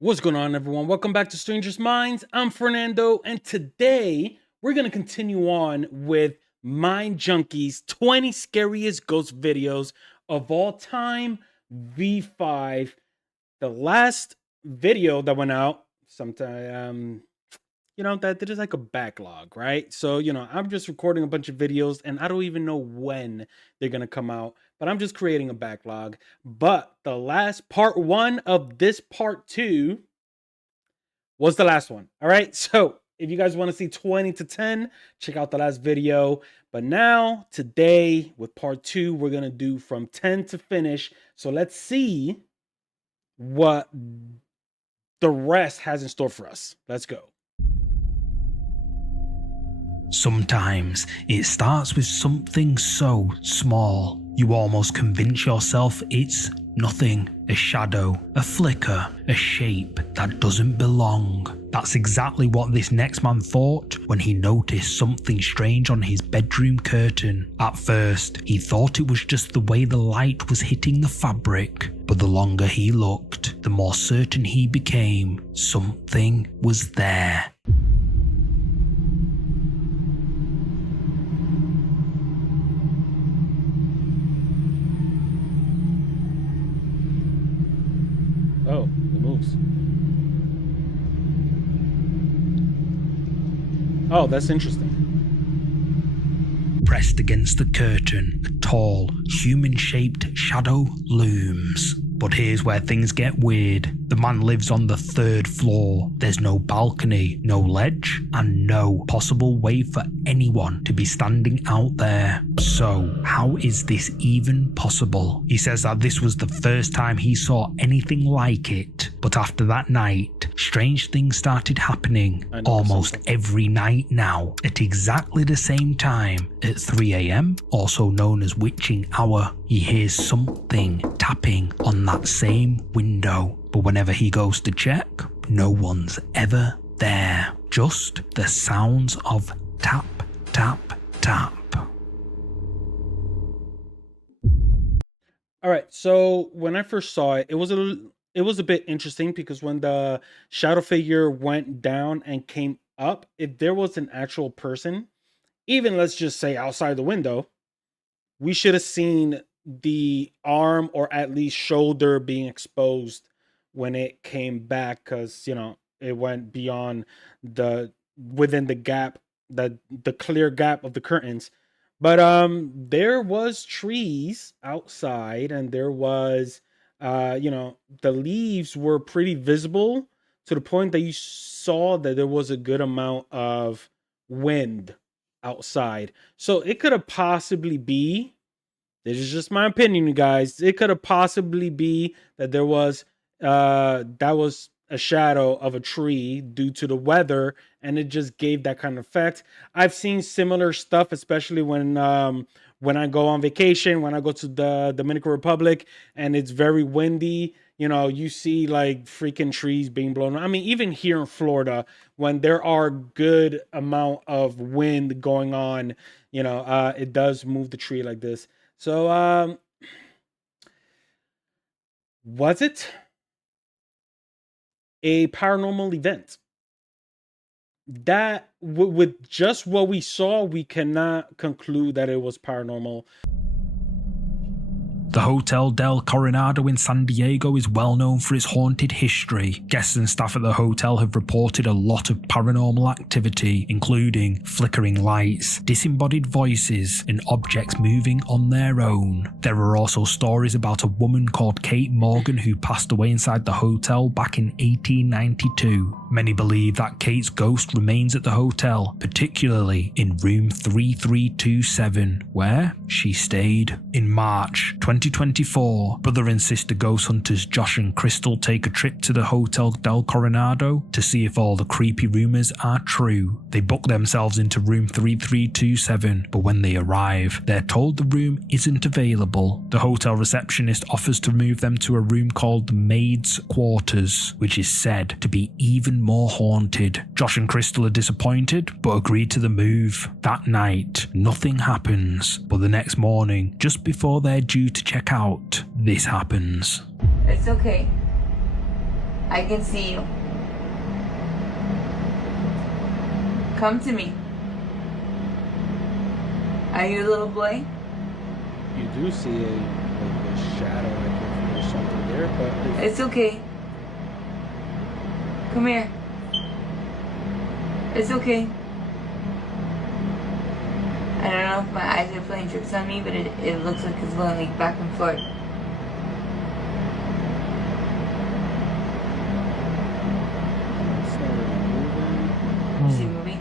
What's going on, everyone? Welcome back to Strangers Minds. I'm Fernando, and today we're going to continue on with Mind Junkie's 20 scariest ghost videos of all time, V5. The last video that went out sometime, that there is like a backlog, right? So, I'm just recording a bunch of videos and I don't even know when they're going to come out, but I'm just creating a backlog. But the last part one of this part two was the last one. All right. So if you guys want to see 20 to 10, check out the last video. But now, today, with part two, we're going to do from 10 to finish. So let's see what the rest has in store for us. Let's go. Sometimes it starts with something so small, you almost convince yourself it's nothing. A shadow, a flicker, a shape that doesn't belong. That's exactly what this next man thought when he noticed something strange on his bedroom curtain. At first, he thought it was just the way the light was hitting the fabric, but the longer he looked, the more certain he became something was there. Oh, it moves. Oh, that's interesting. Pressed against the curtain, a tall, human-shaped shadow looms. But here's where things get weird. The man lives on the 3rd floor. There's no balcony, no ledge, and no possible way for anyone to be standing out there. So, how is this even possible? He says that this was the first time he saw anything like it. But after that night, strange things started happening almost every night now, at exactly the same time. At 3 AM, also known as witching hour, he hears something tapping on that same window. But whenever he goes to check, no one's ever there. Just the sounds of tap, tap, tap. All right. So when I first saw it, it was a bit interesting because when the shadow figure went down and came up, if there was an actual person, even let's just say outside the window, we should have seen the arm or at least shoulder being exposed when it came back, because it went beyond within the gap, the clear gap of the curtains. But there was trees outside, and there was the leaves were pretty visible to the point that you saw that there was a good amount of wind outside. So it could have possibly be, this is just my opinion, you guys, it could have possibly be that there was that was a shadow of a tree due to the weather, and it just gave that kind of effect. I've seen similar stuff, especially when I go on vacation, when I go to the Dominican Republic and it's very windy. You see like freaking trees being blown. I mean, even here in Florida, when there are good amount of wind going on, it does move the tree like this. So was it a paranormal event? That with just what we saw, we cannot conclude that it was paranormal. The Hotel del Coronado in San Diego is well known for its haunted history. Guests and staff at the hotel have reported a lot of paranormal activity, including flickering lights, disembodied voices, and objects moving on their own. There are also stories about a woman called Kate Morgan who passed away inside the hotel back in 1892. Many believe that Kate's ghost remains at the hotel, particularly in room 3327, where she stayed. In March 2024, brother and sister ghost hunters Josh and Crystal take a trip to the Hotel del Coronado to see if all the creepy rumors are true. They book themselves into room 3327, but when they arrive, they're told the room isn't available. The hotel receptionist offers to move them to a room called the Maid's Quarters, which is said to be even more haunted. Josh and Crystal are disappointed, but agree to the move. That night, nothing happens, but the next morning, just before they're due to check out, this happens. It's okay. I can see you. Come to me. Are you a little boy? You do see a shadow, like if there's something there, but It's okay. Come here. It's okay. I don't know if my eyes are playing tricks on me, but it looks like it's going like back and forth. it's not really moving. Is he moving?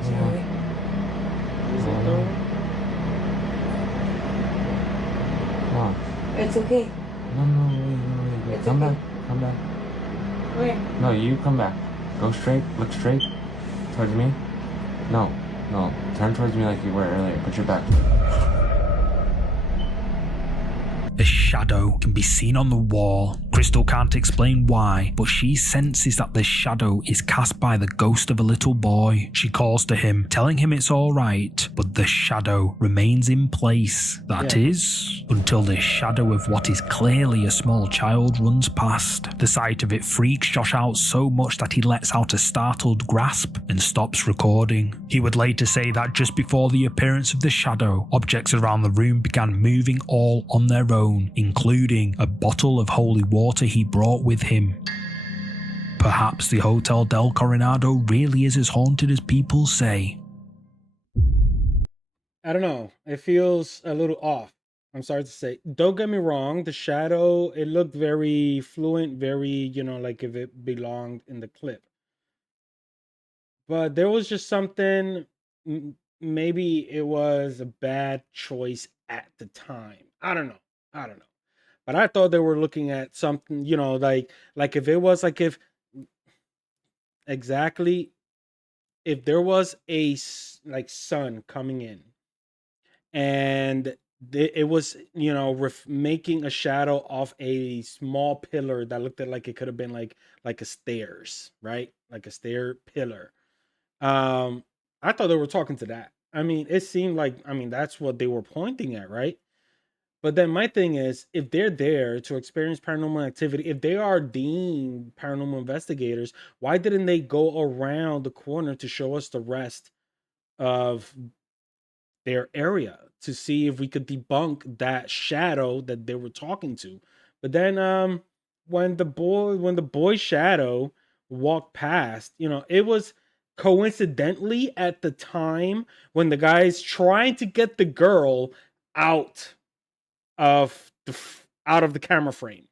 Is he moving? Is it though? What? It's okay. No, wait. It's Come okay. back. Come back. Where? No, you come back. Go straight. Look straight. Towards me. No. Turn towards me like you were earlier. Put your back. A shadow can be seen on the wall. Crystal can't explain why, but she senses that the shadow is cast by the ghost of a little boy. She calls to him, telling him it's alright, but the shadow remains in place. That is, until the shadow of what is clearly a small child runs past. The sight of it freaks Josh out so much that he lets out a startled grasp and stops recording. He would later say that just before the appearance of the shadow, objects around the room began moving all on their own, including a bottle of holy water he brought with him. Perhaps the Hotel del Coronado really is as haunted as people say. I don't know. It feels a little off. I'm sorry to say. Don't get me wrong. The shadow, it looked very fluent, very, like if it belonged in the clip. But there was just something, maybe it was a bad choice at the time. I don't know. But I thought they were looking at something, like if it was like exactly if there was a like sun coming in and it was making a shadow off a small pillar that looked like it could have been like a stairs, right? Like a stair pillar. I thought they were talking to that. I mean, it seemed like, that's what they were pointing at, right? But then my thing is, if they're there to experience paranormal activity, if they are deemed paranormal investigators, why didn't they go around the corner to show us the rest of their area to see if we could debunk that shadow that they were talking to? But then when the boy shadow walked past, it was coincidentally at the time when the guy's trying to get the girl out out of the camera frame.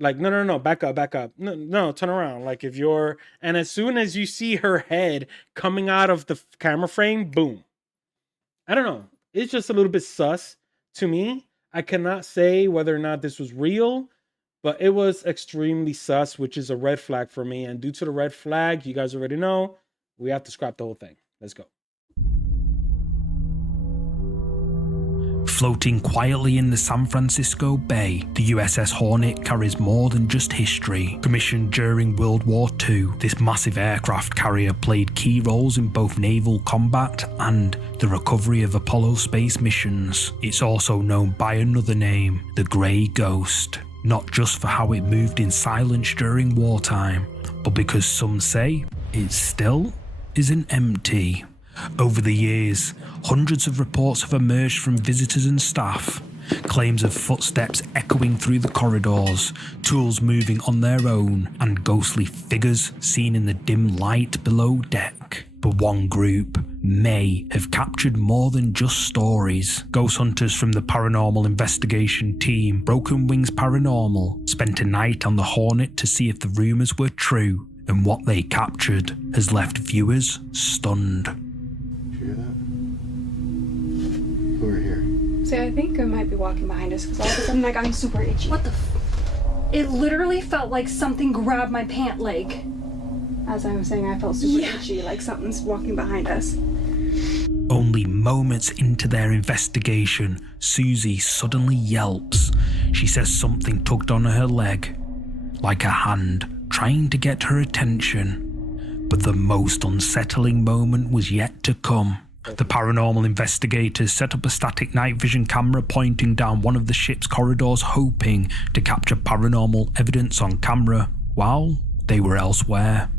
Like, no, back up. No, turn around. Like if you're, and as soon as you see her head coming out of the camera frame, boom. I don't know. It's just a little bit sus to me. I cannot say whether or not this was real, but it was extremely sus, which is a red flag for me. And due to the red flag, you guys already know, we have to scrap the whole thing. Let's go. Floating quietly in the San Francisco Bay, the USS Hornet carries more than just history. Commissioned during World War II, this massive aircraft carrier played key roles in both naval combat and the recovery of Apollo space missions. It's also known by another name, the Grey Ghost. Not just for how it moved in silence during wartime, but because some say it still isn't empty. Over the years, hundreds of reports have emerged from visitors and staff. Claims of footsteps echoing through the corridors, tools moving on their own, and ghostly figures seen in the dim light below deck. But one group may have captured more than just stories. Ghost hunters from the paranormal investigation team, Broken Wings Paranormal, spent a night on the Hornet to see if the rumours were true, and what they captured has left viewers stunned. Did you hear that? Over here. See, I think it might be walking behind us because all of a sudden, I'm super itchy. What the It literally felt like something grabbed my pant leg. As I was saying, I felt super itchy, like something's walking behind us. Only moments into their investigation, Susie suddenly yelps. She says something tugged on her leg, like a hand trying to get her attention. But the most unsettling moment was yet to come. The paranormal investigators set up a static night vision camera pointing down one of the ship's corridors, hoping to capture paranormal evidence on camera while they were elsewhere.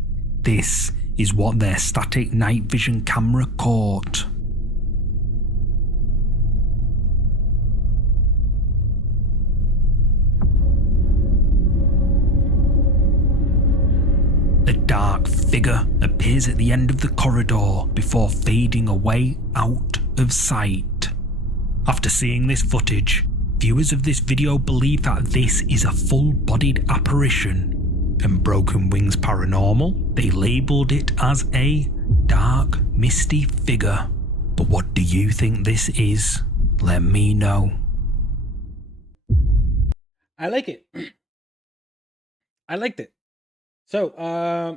This is what their static night vision camera caught. A dark figure appears at the end of the corridor before fading away out of sight. After seeing this footage, viewers of this video believe that this is a full-bodied apparition, and Broken Wings Paranormal, they labelled it as a dark, misty figure. But what do you think this is? Let me know. I like it. I liked it. So,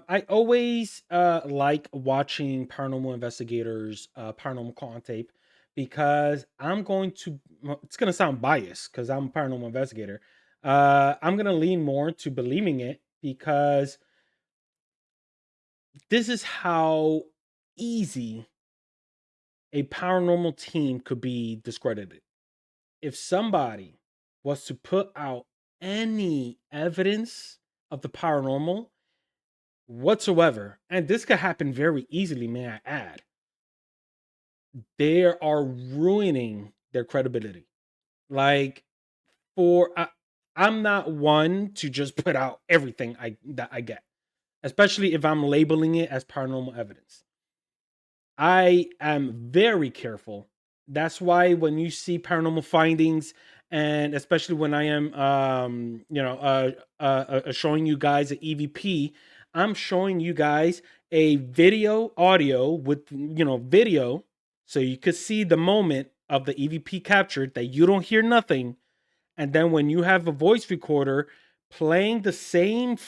I always like watching paranormal investigators, paranormal call on tape, because I'm going to. Well, it's gonna sound biased because I'm a paranormal investigator. I'm gonna lean more to believing it because this is how easy a paranormal team could be discredited. If somebody was to put out any evidence of the paranormal whatsoever, and this could happen very easily, may I add, they are ruining their credibility. Like, I'm not one to just put out everything that I get, especially if I'm labeling it as paranormal evidence. I am very careful. That's why when you see paranormal findings, and especially when I am, showing you guys an EVP, I'm showing you guys a video, audio with, video, so you could see the moment of the EVP captured that you don't hear nothing. And then when you have a voice recorder playing the same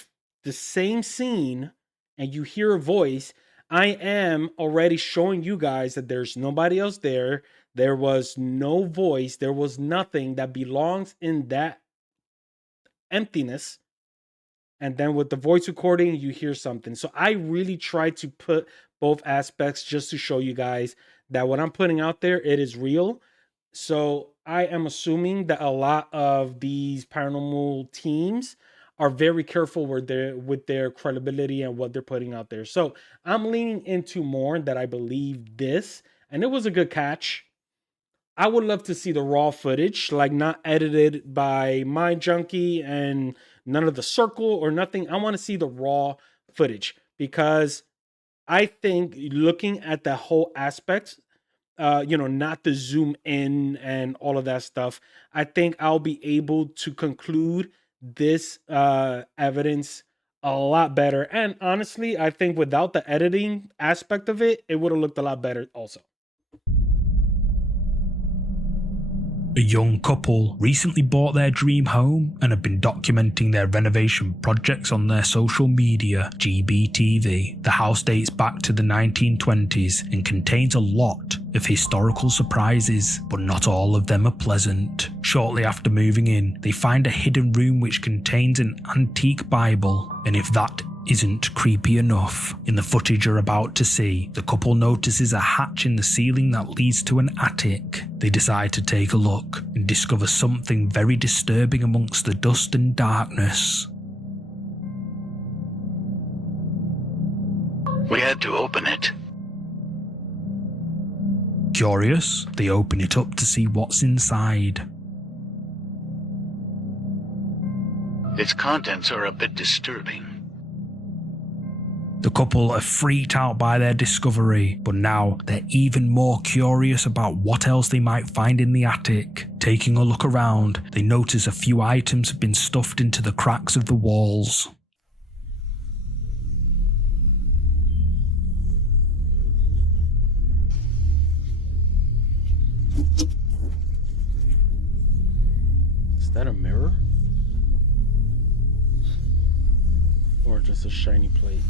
scene and you hear a voice, I am already showing you guys that there's nobody else there. There was no voice. There was nothing that belongs in that emptiness. And then with the voice recording, you hear something. So I really try to put both aspects just to show you guys that what I'm putting out there, it is real. So I am assuming that a lot of these paranormal teams are very careful with their credibility and what they're putting out there. So I'm leaning into more that I believe this, and it was a good catch. I would love to see the raw footage, like not edited by My Junkie and none of the circle or nothing. I want to see the raw footage because I think looking at the whole aspect, not the zoom in and all of that stuff, I think I'll be able to conclude this evidence a lot better. And honestly, I think without the editing aspect of it, it would have looked a lot better also. A young couple recently bought their dream home and have been documenting their renovation projects on their social media, GBTV. The house dates back to the 1920s and contains a lot of historical surprises, but not all of them are pleasant. Shortly after moving in, they find a hidden room which contains an antique Bible, and if that isn't creepy enough, in the footage you're about to see, the couple notices a hatch in the ceiling that leads to an attic. They decide to take a look and discover something very disturbing amongst the dust and darkness. We had to open it. Curious, they open it up to see what's inside. Its contents are a bit disturbing. The couple are freaked out by their discovery, but now they're even more curious about what else they might find in the attic. Taking a look around, they notice a few items have been stuffed into the cracks of the walls. Is that a mirror? Or just a shiny plate?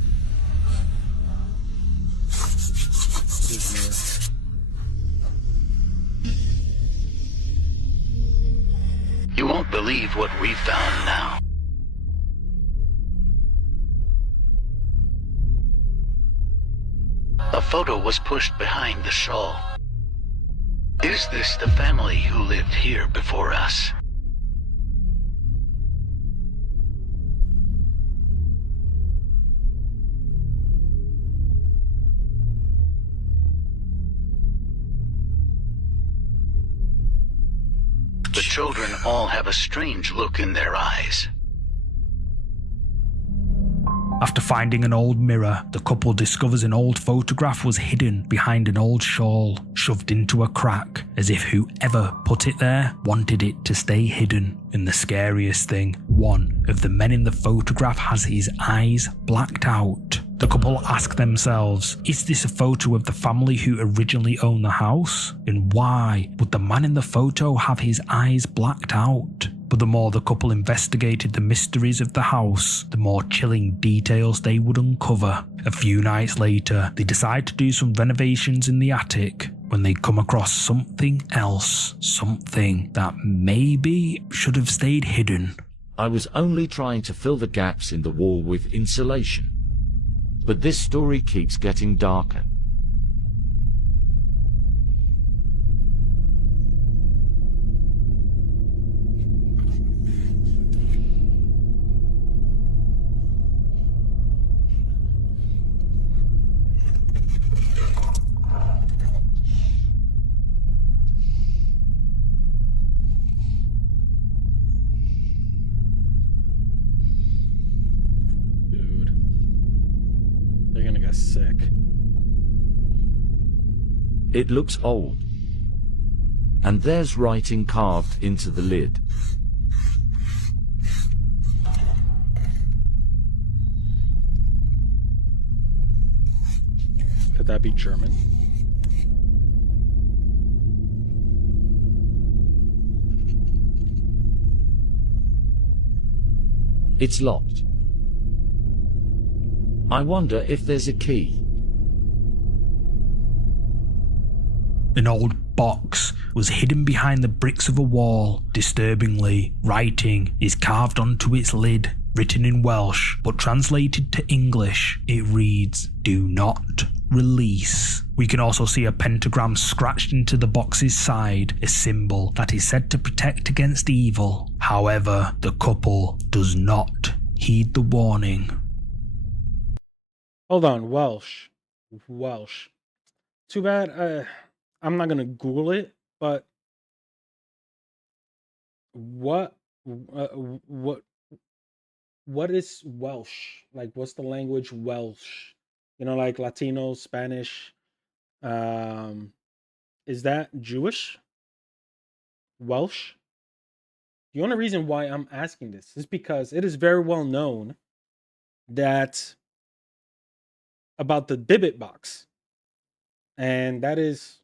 You won't believe what we found now. A photo was pushed behind the shawl. Is this the family who lived here before us? The children all have a strange look in their eyes. After finding an old mirror, the couple discovers an old photograph was hidden behind an old shawl, shoved into a crack, as if whoever put it there wanted it to stay hidden. And the scariest thing, one of the men in the photograph has his eyes blacked out. The couple ask themselves, is this a photo of the family who originally owned the house? And why would the man in the photo have his eyes blacked out? But the more the couple investigated the mysteries of the house, the more chilling details they would uncover. A few nights later, they decide to do some renovations in the attic when they come across something else, something that maybe should have stayed hidden. I was only trying to fill the gaps in the wall with insulation. But this story keeps getting darker. Dude. They're gonna get sick. It looks old. And there's writing carved into the lid. Could that be German? It's locked. I wonder if there's a key. An old box was hidden behind the bricks of a wall. Disturbingly, writing is carved onto its lid, written in Welsh, but translated to English, it reads, "Do not release." We can also see a pentagram scratched into the box's side, a symbol that is said to protect against evil. However, the couple does not heed the warning. Hold on, Welsh. Too bad. I'm not gonna Google it, but what, what is Welsh? Like, what's the language Welsh? You know, like Latino, Spanish. Is that Jewish? Welsh? The only reason why I'm asking this is because it is very well known that about the Dybbuk box, and that is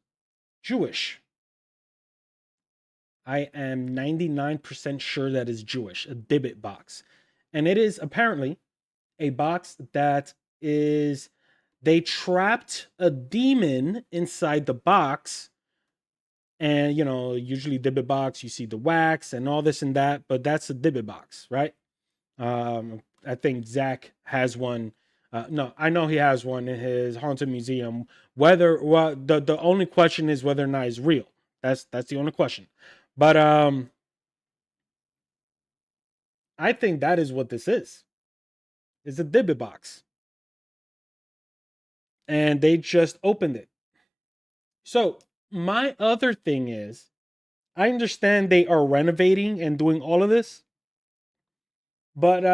Jewish. I am 99% sure that is Jewish, a Dybbuk box. And it is apparently a box that is, they trapped a demon inside the box. And, you know, usually Dybbuk box, you see the wax and all this and that, but that's a Dybbuk box, right? I think Zach has one. No, I know he has one in his haunted museum. The only question is whether or not it's real. That's the only question. But I think that is what this is. It's a Dybbuk box, and they just opened it. So my other thing is, I understand they are renovating and doing all of this, but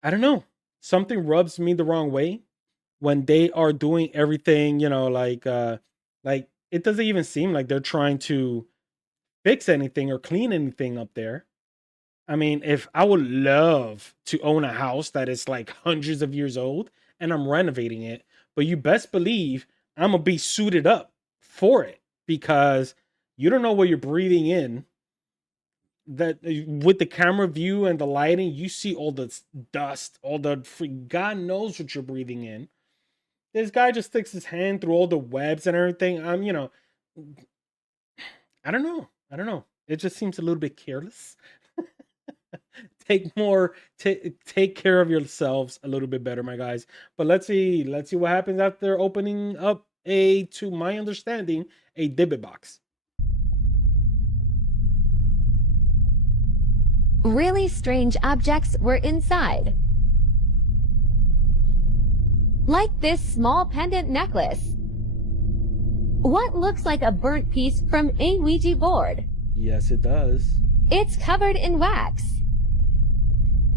I don't know. Something rubs me the wrong way when they are doing everything, you know, like it doesn't even seem like they're trying to fix anything or clean anything up there. I mean, if I would love to own a house that is like hundreds of years old and I'm renovating it, but you best believe I'm gonna be suited up for it, because you don't know what you're breathing in. That with the camera view and the lighting, you see all the dust, all the God knows what you're breathing in. This guy just sticks his hand through all the webs and everything. You know, I don't know. It just seems a little bit careless. take care of yourselves a little bit better, my guys. But let's see what happens after opening up to my understanding, a Dibbit box. Really strange objects were inside. Like this small pendant necklace. What looks like a burnt piece from a Ouija board. Yes, it does. It's covered in wax.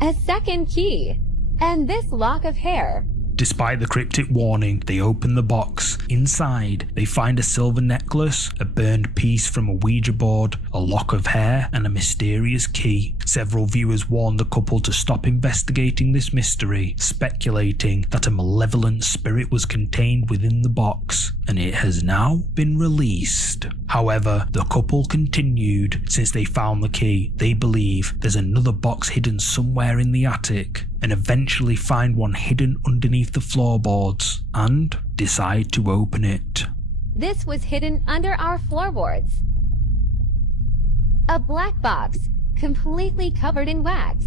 A second key. And this lock of hair. Despite the cryptic warning, they open the box. Inside, they find a silver necklace, a burned piece from a Ouija board, a lock of hair, and a mysterious key. Several viewers warned the couple to stop investigating this mystery, speculating that a malevolent spirit was contained within the box, and it has now been released. However, the couple continued. Since they found the key, they believe there's another box hidden somewhere in the attic, and eventually find one hidden underneath the floorboards, and decide to open it. This was hidden under our floorboards. A black box, completely covered in wax.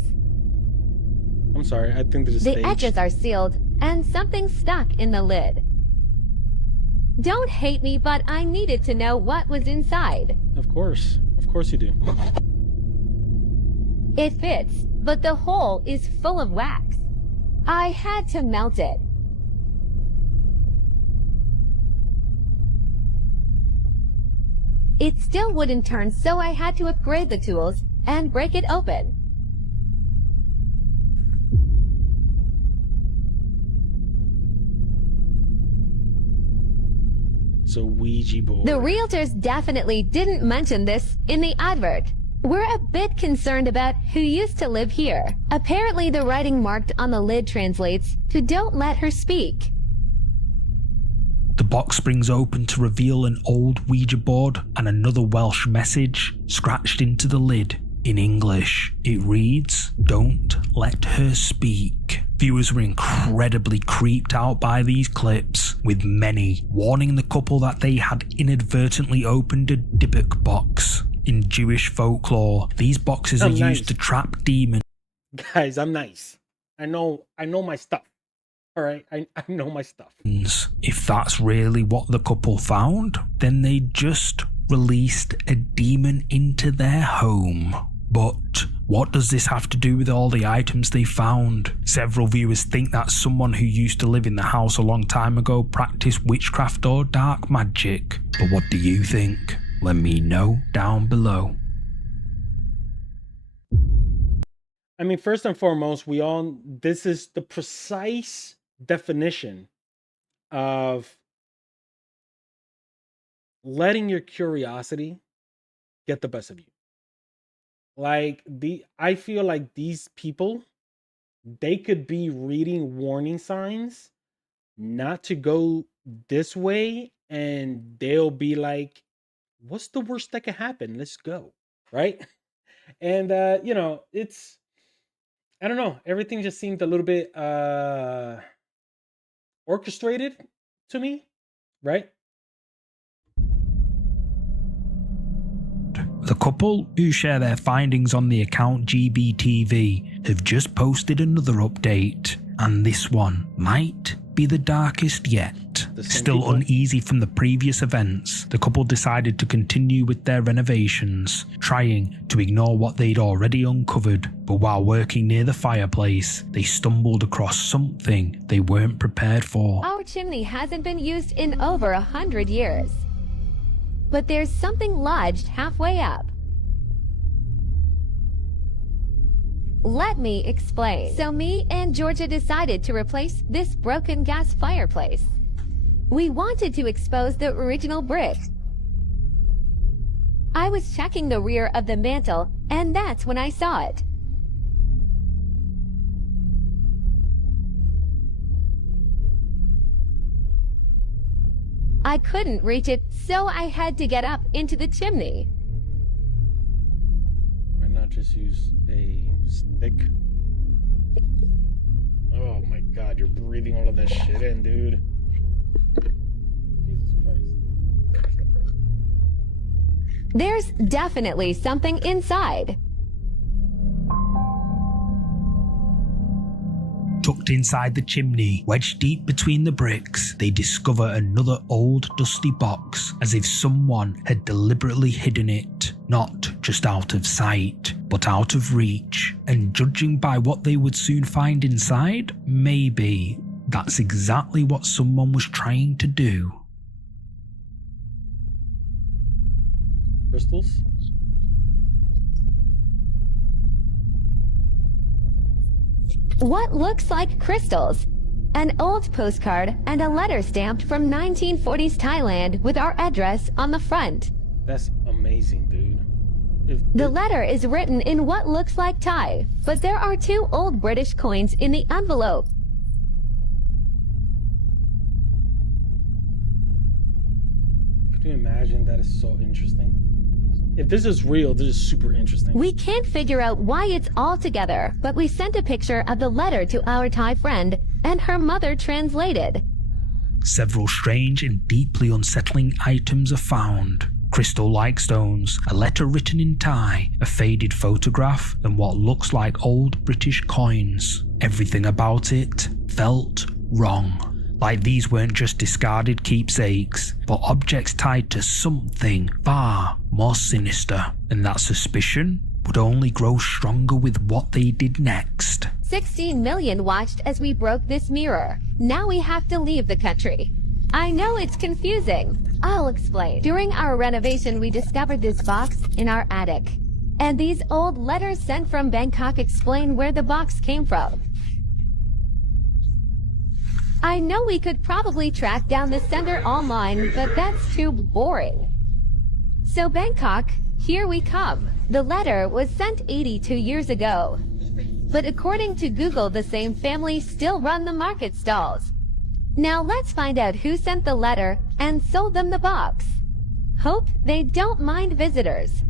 I'm sorry, I think this is The staged. edges are sealed, and something stuck in the lid. Don't hate me, but I needed to know what was inside. Of course you do. It fits, but the hole is full of wax. I had to melt it. It still wouldn't turn, so I had to upgrade the tools and break it open. It's a Ouija board. The realtors definitely didn't mention this in the advert. We're a bit concerned about who used to live here. Apparently the writing marked on the lid translates to "Don't let her speak." The box springs open to reveal an old Ouija board and another Welsh message scratched into the lid. In English, it reads, "Don't let her speak." Viewers were incredibly creeped out by these clips, with many warning the couple that they had inadvertently opened a Dybbuk box. In Jewish folklore, these boxes are used to trap demons. Guys, I'm nice. I know my stuff. All right, I know my stuff. If that's really what the couple found, then they just released a demon into their home. But what does this have to do with all the items they found? Several viewers think that someone who used to live in the house a long time ago practiced witchcraft or dark magic. But what do you think? Let me know down below. I mean, first and foremost, this is the precise definition of letting your curiosity get the best of you. I feel like these people, they could be reading warning signs not to go this way, and they'll be like, what's the worst that could happen? Let's go. Right. And it's, I don't know, everything just seemed a little bit orchestrated to me, right? The couple, who share their findings on the account GBTV, have just posted another update, and this one might be the darkest yet. Still uneasy from the previous events, the couple decided to continue with their renovations, trying to ignore what they'd already uncovered. But while working near the fireplace, they stumbled across something they weren't prepared for. Our chimney hasn't been used in over 100 years. But there's something lodged halfway up. Let me explain. So me and Georgia decided to replace this broken gas fireplace. We wanted to expose the original brick. I was checking the rear of the mantle, and that's when I saw it. I couldn't reach it, so I had to get up into the chimney. Why not just use a stick? Oh my god, you're breathing all of that shit in, dude. Jesus Christ. There's definitely something inside. Tucked inside the chimney, wedged deep between the bricks, they discover another old dusty box, as if someone had deliberately hidden it, not just out of sight, but out of reach. And judging by what they would soon find inside, maybe that's exactly what someone was trying to do. Crystals? What looks like crystals? An old postcard and a letter stamped from 1940s Thailand with our address on the front. That's amazing, dude. The letter is written in what looks like Thai, but there are 2 old British coins in the envelope. Can you imagine? That is so interesting. If this is real, this is super interesting. We can't figure out why it's all together, but we sent a picture of the letter to our Thai friend, and her mother translated. Several strange and deeply unsettling items are found. Crystal-like stones, a letter written in Thai, a faded photograph, and what looks like old British coins. Everything about it felt wrong. Like these weren't just discarded keepsakes, but objects tied to something far more sinister. And that suspicion would only grow stronger with what they did next. 16 million watched as we broke this mirror. Now we have to leave the country. I know it's confusing. I'll explain. During our renovation, we discovered this box in our attic. And these old letters sent from Bangkok explain where the box came from. I know we could probably track down the sender online, but that's too boring. So Bangkok, here we come. The letter was sent 82 years ago. But according to Google, the same family still run the market stalls. Now let's find out who sent the letter and sold them the box. Hope they don't mind visitors.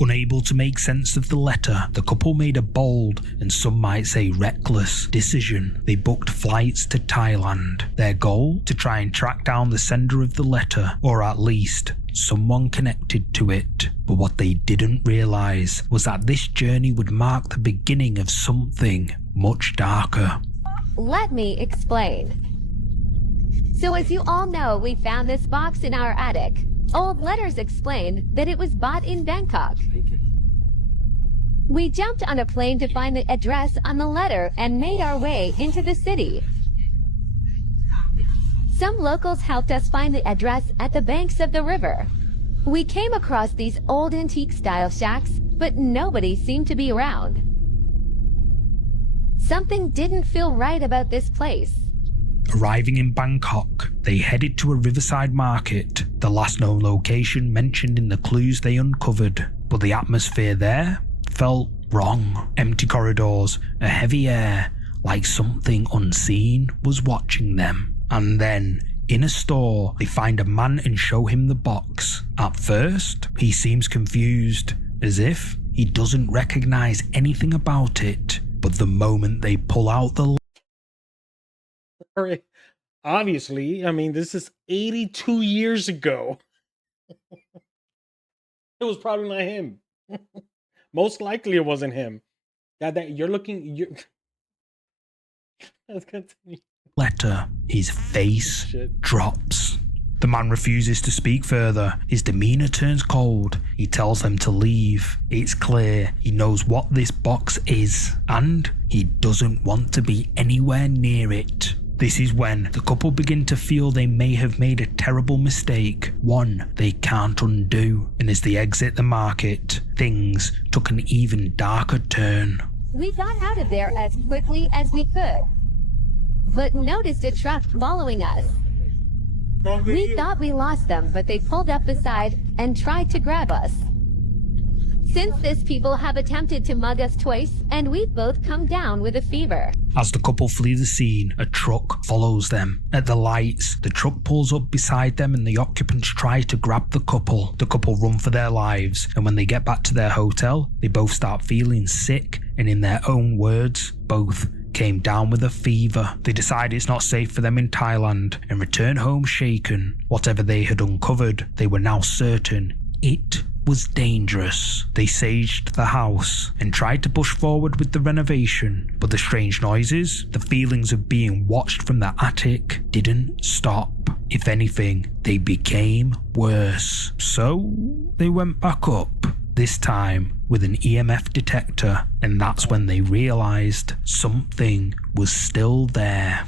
Unable to make sense of the letter, the couple made a bold, and some might say reckless, decision. They booked flights to Thailand. Their goal? To try and track down the sender of the letter, or at least someone connected to it. But what they didn't realise was that this journey would mark the beginning of something much darker. Let me explain. So as you all know, we found this box in our attic. Old letters explained that it was bought in Bangkok. We jumped on a plane to find the address on the letter and made our way into the city. Some locals helped us find the address at the banks of the river. We came across these old antique-style shacks, but nobody seemed to be around. Something didn't feel right about this place. Arriving in Bangkok, they headed to a riverside market, the last known location mentioned in the clues they uncovered. But the atmosphere there felt wrong. Empty corridors, a heavy air, like something unseen was watching them. And then, in a store, they find a man and show him the box. At first, he seems confused, as if he doesn't recognize anything about it. But the moment they pull out the Obviously, I mean, this is 82 years ago. It was probably not him. Most likely it wasn't him. That you're looking. Let's continue. letter, his face Shit. drops. The man refuses to speak further. His demeanor turns cold. He tells them to leave. It's clear he knows what this box is, and he doesn't want to be anywhere near it. This is when the couple begin to feel they may have made a terrible mistake, one they can't undo. And as they exit the market, things took an even darker turn. We got out of there as quickly as we could, but noticed a truck following us. We thought we lost them, but they pulled up beside and tried to grab us. Since this, people have attempted to mug us twice, and we've both come down with a fever. As the couple flee the scene, a truck follows them. At the lights, the truck pulls up beside them and the occupants try to grab the couple. The couple run for their lives, and when they get back to their hotel, they both start feeling sick, and in their own words, both came down with a fever. They decide it's not safe for them in Thailand and return home shaken. Whatever they had uncovered, they were now certain It was dangerous. They saged the house and tried to push forward with the renovation, but the strange noises, the feelings of being watched from the attic, didn't stop. If anything, they became worse. So they went back up, this time with an EMF detector, and that's when they realised something was still there.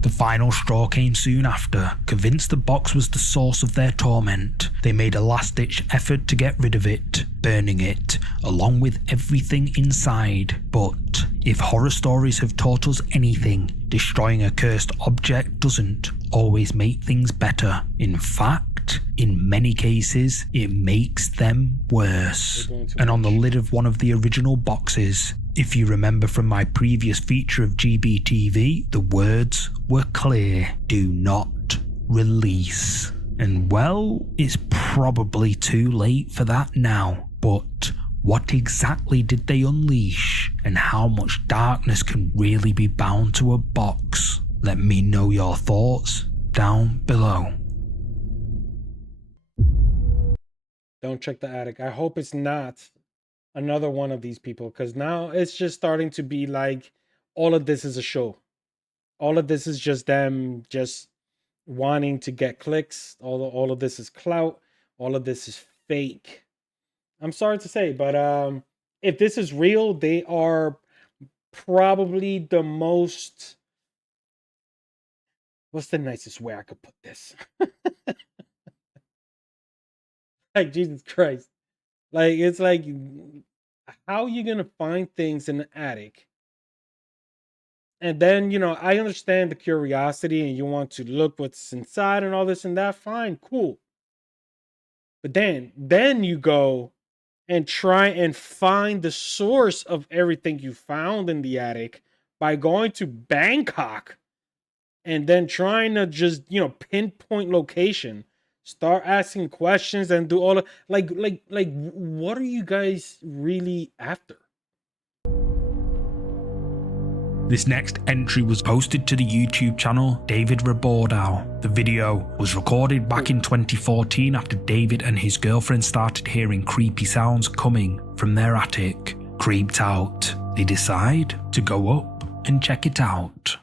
The final straw came soon after. Convinced the box was the source of their torment, they made a last-ditch effort to get rid of it, burning it, along with everything inside. But if horror stories have taught us anything, destroying a cursed object doesn't always make things better. In fact, in many cases, it makes them worse. And on the lid of one of the original boxes, if you remember from my previous feature of GBTV, the words were clear: do not release. And well, it's probably too late for that now, but what exactly did they unleash, and how much darkness can really be bound to a box? Let me know your thoughts down below. Don't check the attic. I hope it's not another one of these people, because now it's just starting to be like all of this is a show. All of this is just them just wanting to get clicks. All of this is clout. All of this is fake. I'm sorry to say, but if this is real, they are probably the most, what's the nicest way I could put this? Like, Jesus Christ. Like, it's like, how are you going to find things in the attic? And then, you know, I understand the curiosity and you want to look what's inside and all this and that. Fine, cool. But then you go and try and find the source of everything you found in the attic by going to Bangkok and then trying to just, you know, pinpoint location, start asking questions and do all of like what are you guys really after? This next entry was posted to the YouTube channel David Rabordow. The video was recorded back in 2014 after David and his girlfriend started hearing creepy sounds coming from their attic. Creeped out, they decide to go up and check it out.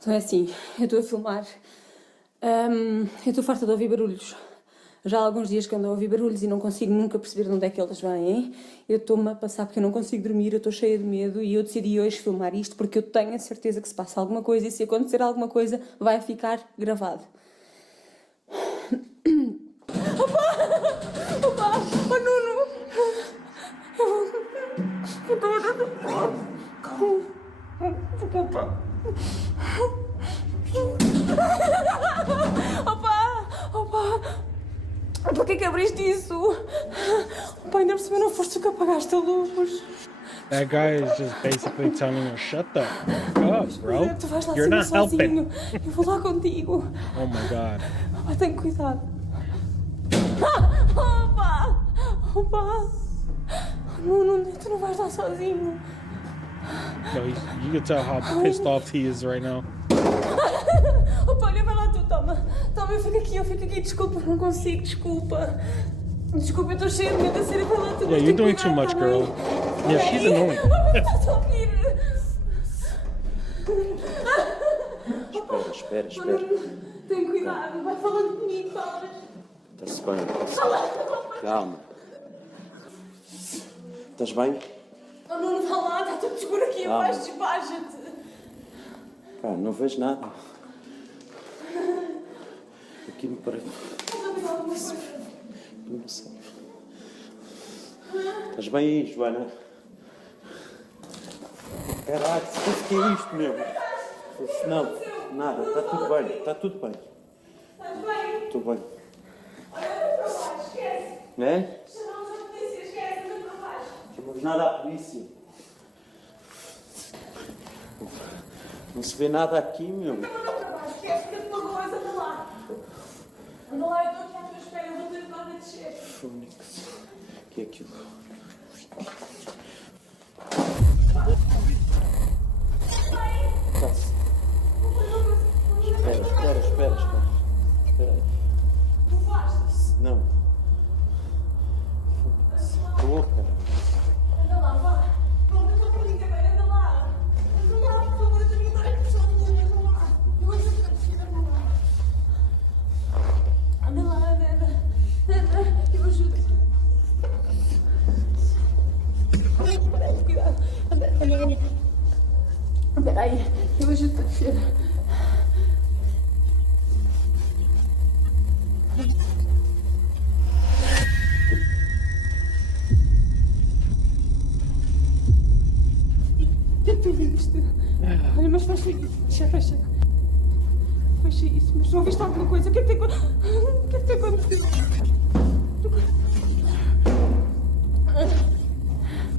Então é assim, eu estou a filmar, eu estou farta de ouvir barulhos. Já há alguns dias que ando a ouvir barulhos e não consigo nunca perceber de onde é que eles vêm. Eu estou-me a passar porque eu não consigo dormir, eu estou cheia de medo e eu decidi hoje filmar isto porque eu tenho a certeza que se passa alguma coisa e se acontecer alguma coisa vai ficar gravado. Opa! Opa! Oh, Nuno! Opa! Opa! Opa! Por que abriste isso? Opa, ainda por cima não foste tu que apagaste a luz. That guy is just basically telling her, shut the fuck up, bro. Tu vais lá You're not sozinho. helping. Eu vou lá contigo. Oh my God. Opa, tenha cuidado. Opa! Opa! Não, tu não vais lá sozinho. No, you can tell how pissed off he is right now. Opa, olha, vai lá tu, toma. Toma, eu fico aqui, desculpa, não consigo, desculpa. Desculpa, eu estou cheia de medo, a sério, vai lá tu. Yeah, you're doing too much, girl. Yeah, she's annoying. Estás a ouvir? Espera. Tem cuidado, vai falando comigo, falas. Está-se bem. Calma. Estás bem? Oh, não vá lá, está tudo escuro aqui abaixo, despacha-te. Pá, não vejo nada. Aqui me parece. Não sei. Estás bem aí, Joana? Caralho, se que é isto mesmo? Não, nada, está tudo bem, está tudo bem. Estás bem? Estou bem. Olha, não faz, esquece. É? Chamamos a polícia, esquece, não faz. Chamamos nada à polícia. Não se vê nada aqui, meu. Esquece que tu agora anda lá. Anda lá, eu estou aqui à tua espera, eu vou ter que a descer. Fónix. O que é aquilo? Espera. Espera aí. Não. Estou, cara. Anda lá, vá. Não, não estou por ninguém, anda lá. Anda lá, por favor, eu tenho que dar a impressão de luz, anda lá. Eu vou ter que descer, anda lá. Anda lá, anda. Eu ajudo. Cuidado. Anda. Espera aí, eu ajudo a descer. Tu viste? Olha, mas fecha isso. Fecha. Fecha isso. Mas não viste alguma coisa? O que é que tem acontecido?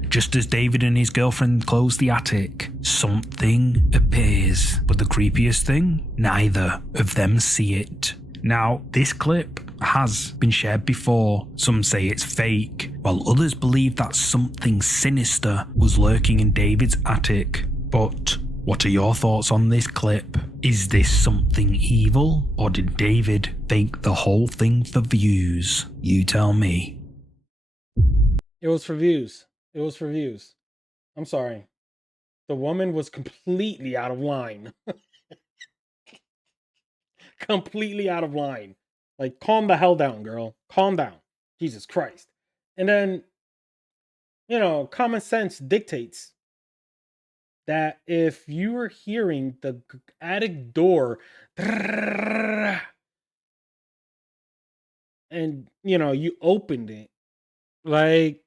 Just as David and his girlfriend close the attic, something appears. But the creepiest thing? Neither of them see it. Now, this clip has been shared before. Some say it's fake, while others believe that something sinister was lurking in David's attic. But what are your thoughts on this clip? Is this something evil, or did David fake the whole thing for views? You tell me. It was for views. It was for views. I'm sorry. The woman was completely out of line. Completely out of line. Like, calm the hell down, girl. Calm down. Jesus Christ. And then, common sense dictates that if you were hearing the attic door and, you opened it, like,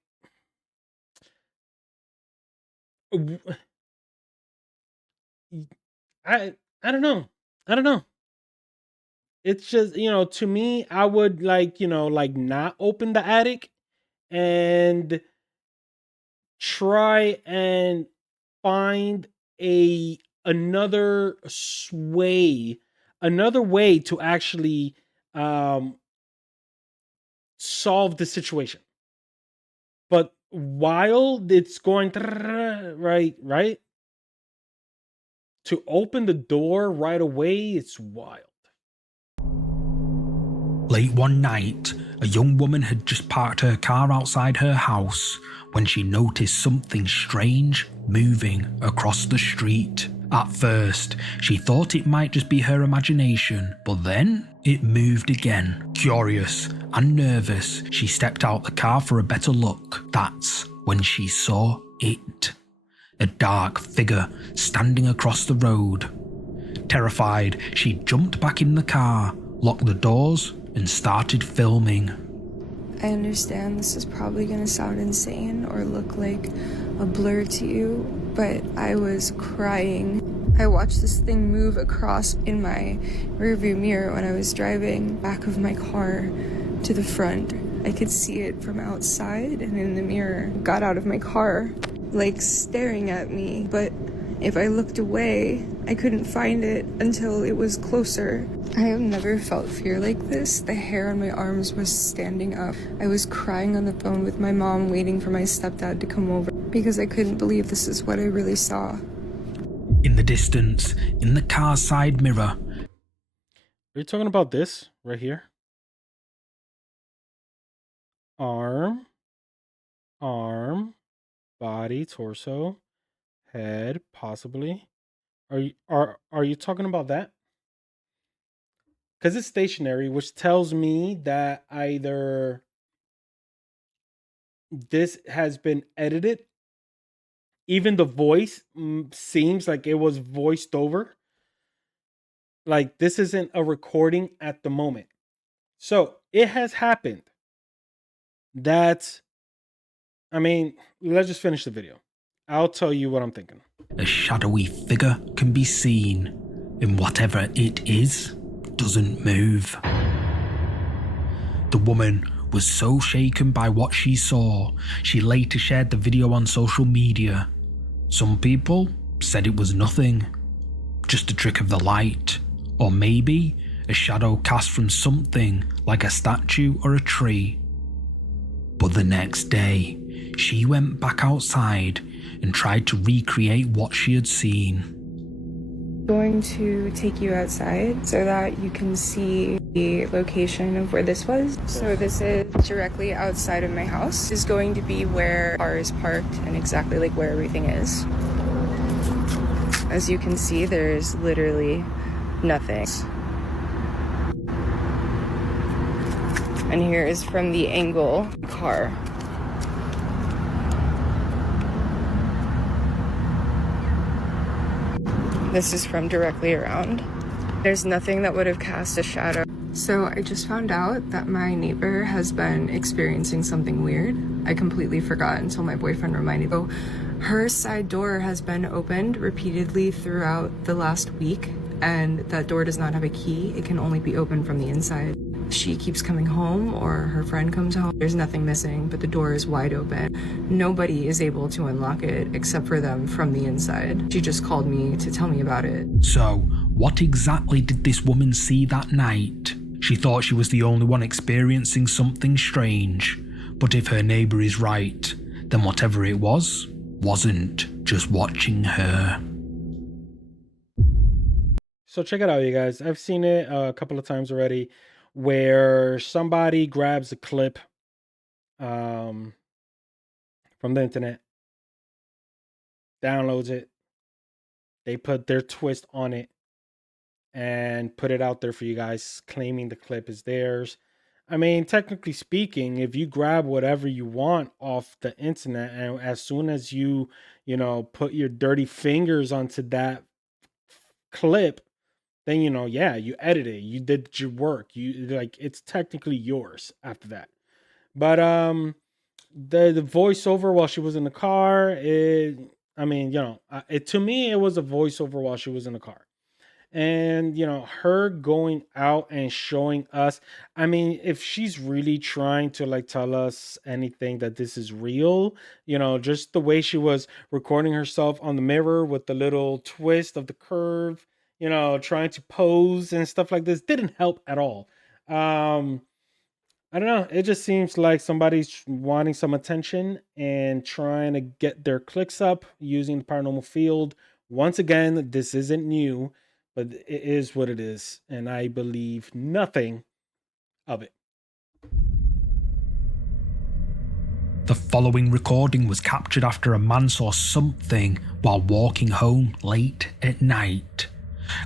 I don't know. I don't know. It's just, to me, I would like not open the attic and try and find another way to actually solve the situation. But while it's going right, to open the door right away, it's wild. Late one night, a young woman had just parked her car outside her house when she noticed something strange moving across the street. At first, she thought it might just be her imagination, but then it moved again. Curious and nervous, she stepped out the car for a better look. That's when she saw it. A dark figure standing across the road. Terrified, she jumped back in the car, locked the doors, and started filming. I understand this is probably going to sound insane or look like a blur to you, but I was crying. I watched this thing move across in my rearview mirror when I was driving back of my car to the front. I could see it from outside and in the mirror. Got out of my car, like staring at me, but if I looked away, I couldn't find it until it was closer. I have never felt fear like this. The hair on my arms was standing up. I was crying on the phone with my mom, waiting for my stepdad to come over because I couldn't believe this is what I really saw. In the distance, in the car's side mirror. Are you talking about this right here? Arm, body, torso, head, possibly. Are you talking about that? Because it's stationary, which tells me that either this has been edited. Even the voice seems like it was voiced over. Like, this isn't a recording at the moment. So it has happened that, I mean, let's just finish the video. I'll tell you what I'm thinking. A shadowy figure can be seen, and whatever it is doesn't move. The woman was so shaken by what she saw, she later shared the video on social media. Some people said it was nothing, just a trick of the light, or maybe a shadow cast from something like a statue or a tree. But the next day, she went back outside and tried to recreate what she had seen. Going to take you outside so that you can see the location of where this was. So this is directly outside of my house. This is going to be where the car is parked and exactly like where everything is. As you can see, there's literally nothing. And here is from the angle of the car. This is from directly around. There's nothing that would have cast a shadow. So I just found out that my neighbor has been experiencing something weird. I completely forgot until my boyfriend reminded me. Her side door has been opened repeatedly throughout the last week, and that door does not have a key. It can only be opened from the inside. She keeps coming home, or her friend comes home. There's nothing missing, but the door is wide open. Nobody is able to unlock it except for them from the inside. She just called me to tell me about it. So, what exactly did this woman see that night? She thought she was the only one experiencing something strange, but if her neighbour is right, then whatever it was, wasn't just watching her. So check it out, you guys. I've seen it a couple of times already, where somebody grabs a clip from the internet, downloads it, they put their twist on it, and put it out there for you guys, claiming the clip is theirs. I mean, technically speaking, if you grab whatever you want off the internet, and as soon as you put your dirty fingers onto that clip, then yeah, you edit it, you did your work, it's technically yours after that. But the voiceover while she was in the car, to me it was a voiceover while she was in the car. And her going out and showing us, I mean, if she's really trying to tell us anything that this is real, just the way she was recording herself on the mirror with the little twist of the curve, trying to pose and stuff like this, didn't help at all. I don't know, it just seems like somebody's wanting some attention and trying to get their clicks up using the paranormal field. Once again, this isn't new, but it is what it is, and I believe nothing of it. The following recording was captured after a man saw something while walking home late at night.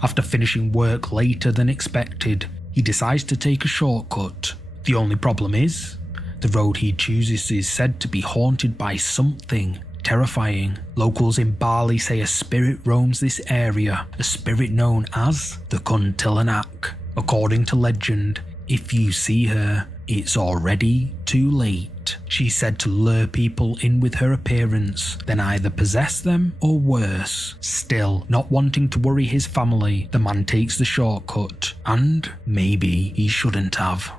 After finishing work later than expected, he decides to take a shortcut. The only problem is, the road he chooses is said to be haunted by something terrifying. Locals in Bali say a spirit roams this area, a spirit known as the Kuntilanak. According to legend, if you see her, it's already too late. She's said to lure people in with her appearance, then either possess them or worse. Still, not wanting to worry his family, the man takes the shortcut, and maybe he shouldn't have.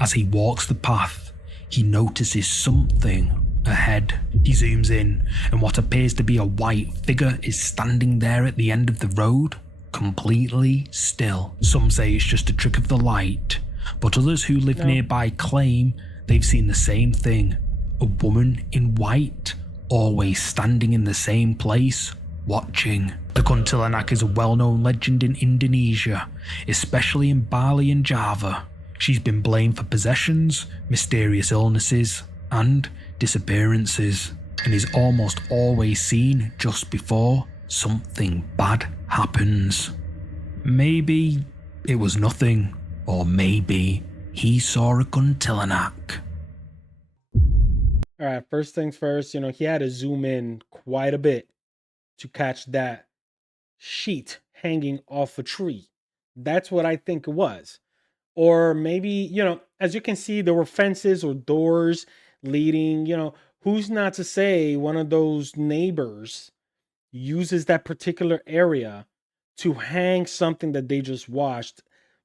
As he walks the path, he notices something ahead. He zooms in, and what appears to be a white figure is standing there at the end of the road, completely still. Some say it's just a trick of the light, but others who live nearby claim they've seen the same thing. A woman in white, always standing in the same place, watching. The Kuntilanak is a well-known legend in Indonesia, especially in Bali and Java. She's been blamed for possessions, mysterious illnesses, and disappearances, and is almost always seen just before something bad happens. Maybe it was nothing, or maybe he saw a Kuntilanak. All right, first things first, he had to zoom in quite a bit to catch that sheet hanging off a tree. That's what I think it was. Or maybe, as you can see, there were fences or doors leading, who's not to say one of those neighbors uses that particular area to hang something that they just washed.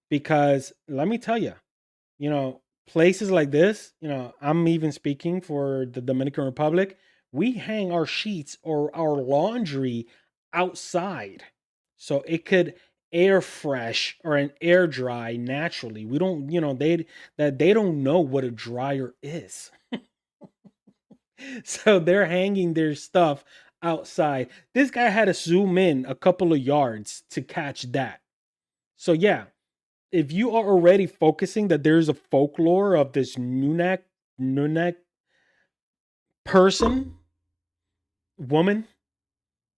Because let me tell you, places like this, I'm even speaking for the Dominican Republic, we hang our sheets or our laundry outside so it could air fresh or an air dry naturally. We don't, they don't know what a dryer is. So they're hanging their stuff outside. This guy had to zoom in a couple of yards to catch that. So yeah, if you are already focusing that there's a folklore of this Nunak person, woman,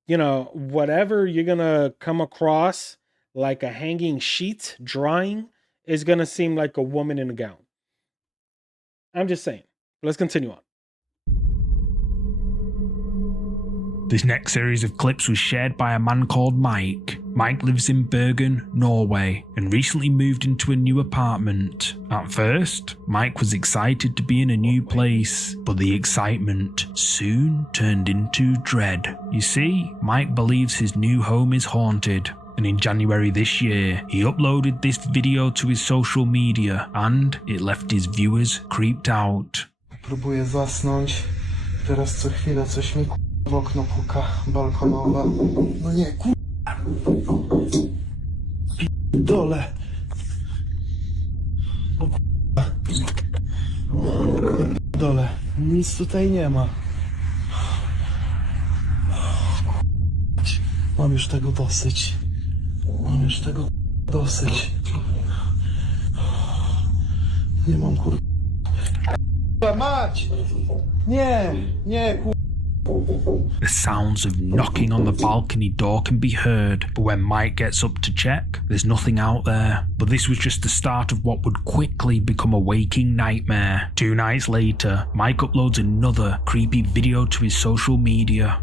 whatever you're gonna come across, like a hanging sheet drying, is gonna seem like a woman in a gown. I'm just saying. Let's continue on. This next series of clips was shared by a man called Mike. Mike lives in Bergen, Norway, and recently moved into a new apartment. At first, Mike was excited to be in a new place, but the excitement soon turned into dread. You see, Mike believes his new home is haunted, and in January this year, he uploaded this video to his social media, and it left his viewers creeped out. Próbuję zasnąć, teraz co chwilę coś mi w okno puka, balkonowe. No nie, dole. O dole. Nic tutaj nie ma. Mam już tego dosyć. Mam już tego dosyć. Nie mam mać! Nie, nie, The sounds of knocking on the balcony door can be heard, but when Mike gets up to check, there's nothing out there. But this was just the start of what would quickly become a waking nightmare. 2 nights later, Mike uploads another creepy video to his social media.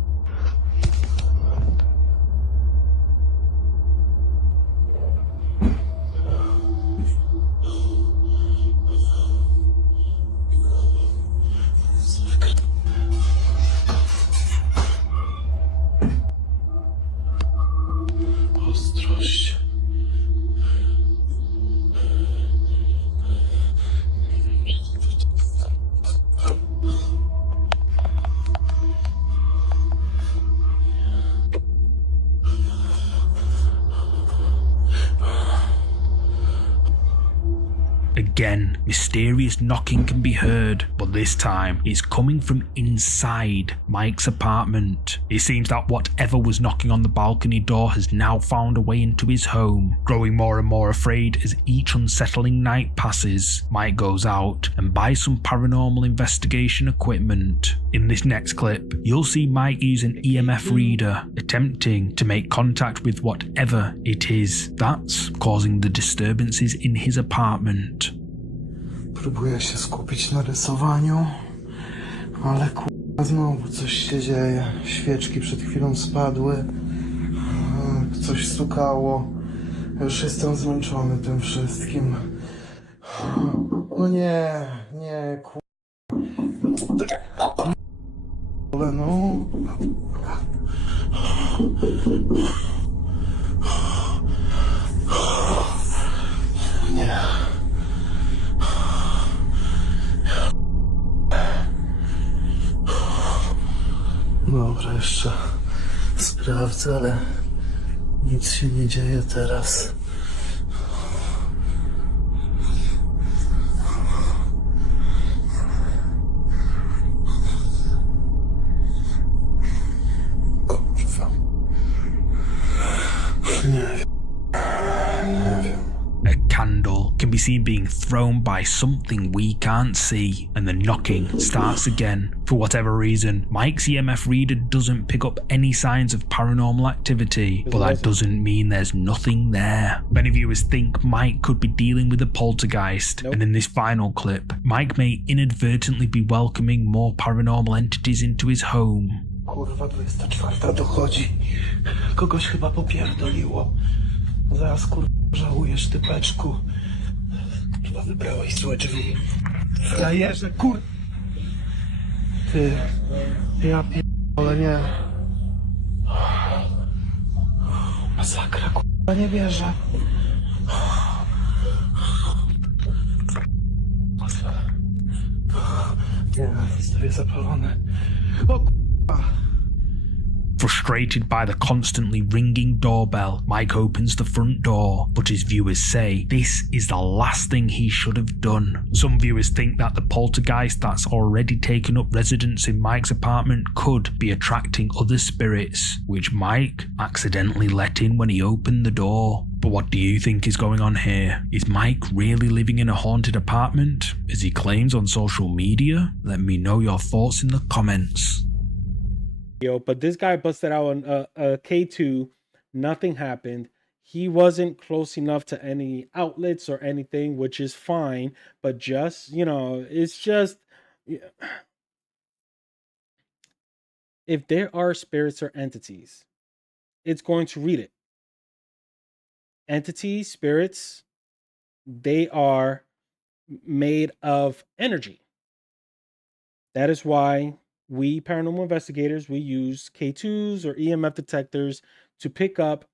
Again, mysterious knocking can be heard, but this time it's coming from inside Mike's apartment. It seems that whatever was knocking on the balcony door has now found a way into his home. Growing more and more afraid as each unsettling night passes, Mike goes out and buys some paranormal investigation equipment. In this next clip, you'll see Mike use an EMF reader, attempting to make contact with whatever it is that's causing the disturbances in his apartment. Próbuję się skupić na rysowaniu, ale znowu coś się dzieje. Świeczki przed chwilą spadły, coś stukało. Już jestem zmęczony tym wszystkim. No nie, ale no. Nie. Dobra, jeszcze sprawdzę, ale nic się nie dzieje teraz. Kurwa. Nie wiem. A candle can be seen being thrown by something we can't see, and the knocking starts again. For whatever reason, Mike's EMF reader doesn't pick up any signs of paranormal activity, but that doesn't mean there's nothing there. Many viewers think Mike could be dealing with a poltergeist, and in this final clip, Mike may inadvertently be welcoming more paranormal entities into his home. Kurwa, 24 dochodzi. Kogoś chyba popierdoliło. Zaraz kurwa żałujesz, typeczku. Chyba wybrałeś złe drzwi. Frajerze, kur... Ty... Ja pierdolę, nie. Masakra, kurwa, nie wierzę. Nie, zostawię zapalone. O kurwa. Frustrated by the constantly ringing doorbell, Mike opens the front door, but his viewers say this is the last thing he should have done. Some viewers think that the poltergeist that's already taken up residence in Mike's apartment could be attracting other spirits, which Mike accidentally let in when he opened the door. But what do you think is going on here? Is Mike really living in a haunted apartment, as he claims on social media? Let me know your thoughts in the comments. But this guy busted out on a K2. Nothing happened. He wasn't close enough to any outlets or anything, which is fine. But just, it's just, if there are spirits or entities, it's going to read it. Entities, spirits, they are made of energy. That is why we paranormal investigators, we use K2s or EMF detectors to pick up,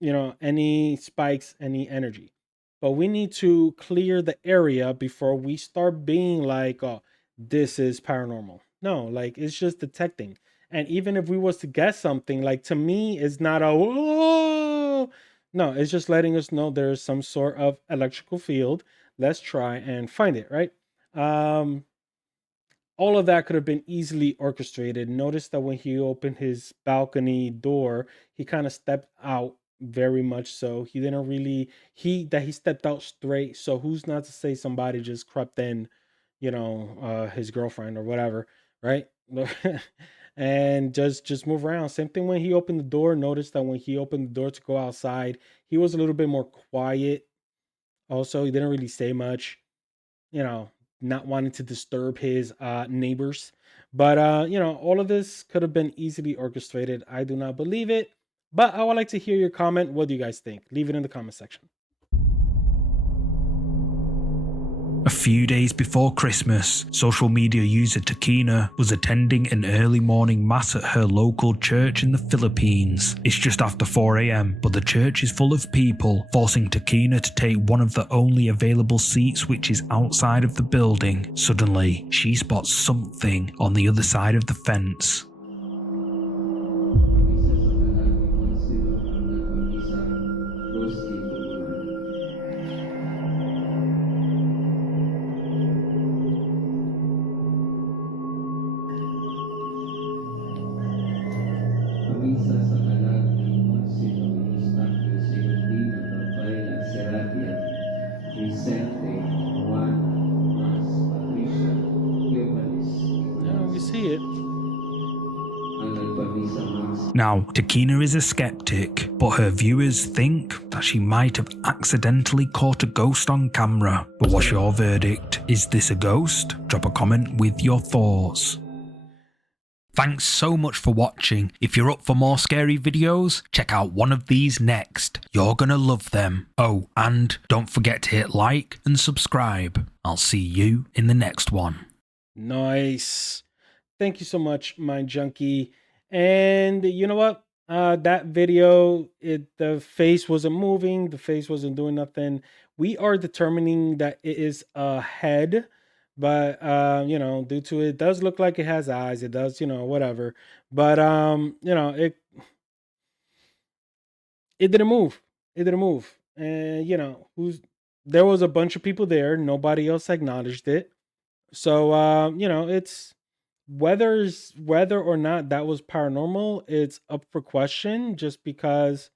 any spikes, any energy. But we need to clear the area before we start being like, oh, this is paranormal. No, like it's just detecting. And even if we was to guess something, like to me, it's not a, whoa. No, it's just letting us know there's some sort of electrical field. Let's try and find it, right? All of that could have been easily orchestrated. Notice that when he opened his balcony door, he kind of stepped out very much so. He didn't really, he stepped out straight. So who's not to say somebody just crept in, his girlfriend or whatever, right? And just move around. Same thing when he opened the door. Notice that when he opened the door to go outside, he was a little bit more quiet. Also, he didn't really say much, not wanting to disturb his neighbors. But, all of this could have been easily orchestrated. I do not believe it. But I would like to hear your comment. What do you guys think? Leave it in the comment section. A few days before Christmas, social media user Takina was attending an early morning mass at her local church in the Philippines. It's just after 4 AM, but the church is full of people, forcing Takina to take one of the only available seats, which is outside of the building. Suddenly, she spots something on the other side of the fence. We see it. Now, Takina is a skeptic, but her viewers think that she might have accidentally caught a ghost on camera. But what's your verdict? Is this a ghost? Drop a comment with your thoughts. Thanks so much for watching. If you're up for more scary videos, check out one of these next. You're gonna love them. Oh, and don't forget to hit like and subscribe. I'll see you in the next one. Nice. Thank you so much, Mind Junkie. And you know what? That video, the face wasn't moving. The face wasn't doing nothing. We are determining that it is a head. But due to it does look like it has eyes, it does, whatever. But it didn't move. It didn't move. And there was a bunch of people there. Nobody else acknowledged it. So it's whether or not that was paranormal, it's up for question just because,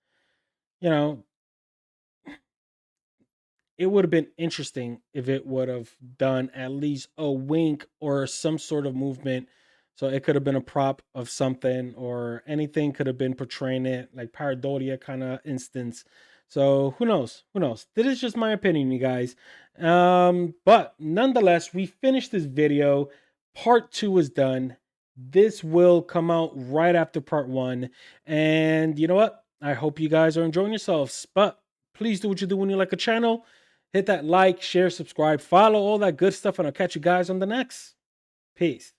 it would have been interesting if it would have done at least a wink or some sort of movement. So it could have been a prop of something, or anything could have been portraying it like pareidolia kind of instance. So who knows? Who knows? This is just my opinion, you guys. But nonetheless, we finished this video. Part 2 is done. This will come out right after part 1. And you know what? I hope you guys are enjoying yourselves. But please do what you do when you like a channel. Hit that like, share, subscribe, follow, all that good stuff. And I'll catch you guys on the next. Peace.